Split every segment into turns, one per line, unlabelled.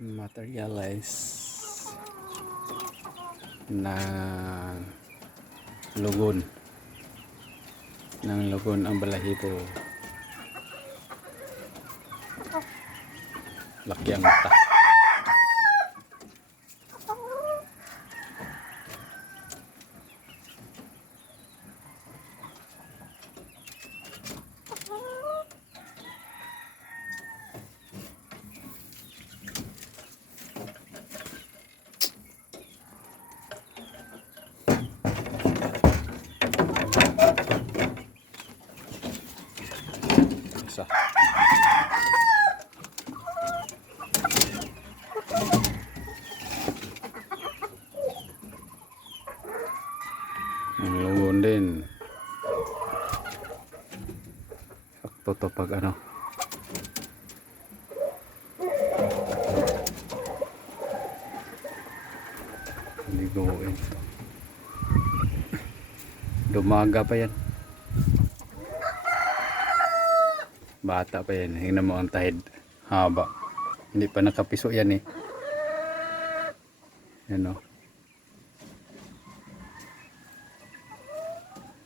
materialize. Na lugon. Ng lugon ang balahibo. Laki ang mata isa ang lugon din. Sakto to pag ano. Liguin dumaga pa yan. Bata pa yan. Hingnan mo ang tahid haba. Hindi pa nakapiso yan eh. Yan o.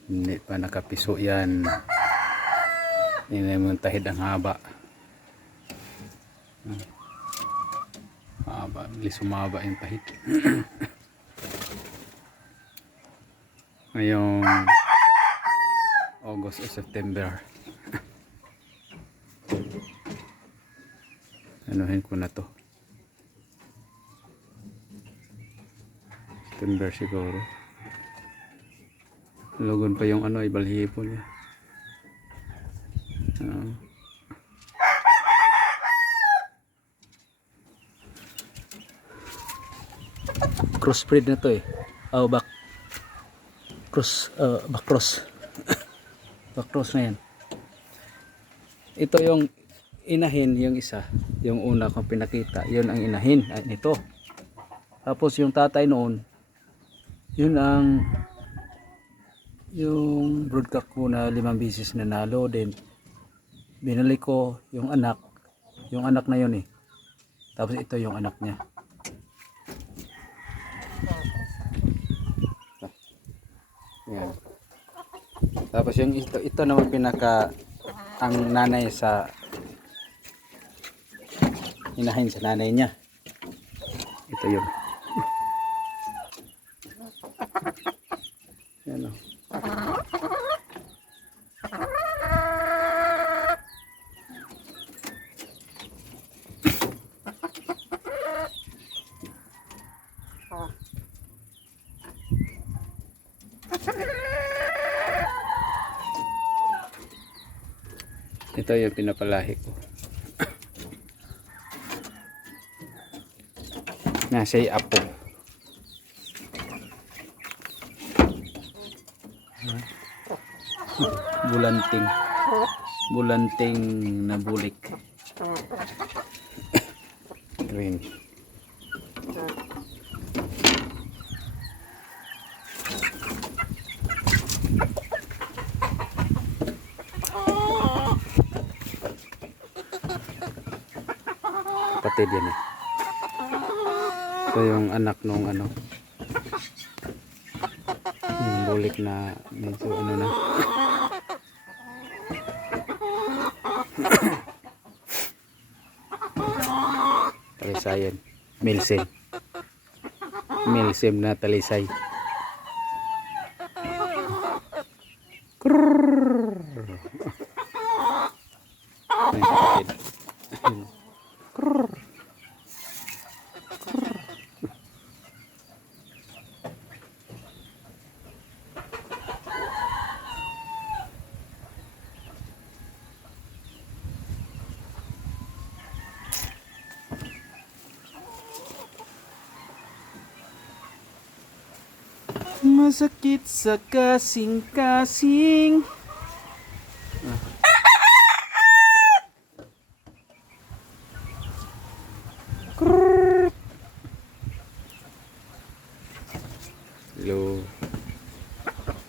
Hindi pa nakapiso yan. Hingnan mo ang tahid ang haba. Haba. Bilis sumaba yung tahid ngayong August o September. Anuhin ko na to. September siguro. Logon pa yung ano ibalhipo niya. Ah. crossbreed na to eh. Oh back cross uh, back cross. Back cross na yan. Ito yung inahin yung isa. Yung una kong pinakita yun ang inahin ay, nito. Tapos yung tatay noon yun ang yung broodcock ko na limang bisis na nalo din binalik ko yung anak yung anak na yun eh. Tapos ito yung anak niya yan. Tapos yung ito ito naman pinaka ang nanay sa inahin sa nanay niya. Ito yun yan o ito yung pinapalahi ko. Nasa apo. Bulanting. Bulanting na bulik green kapatid yan eh. Ito yung anak nung ano. Yung bulik na medyo ano na. Talisayan milsim. Milsim na talisay. Krrrr. Masakit sa kasing-kasing.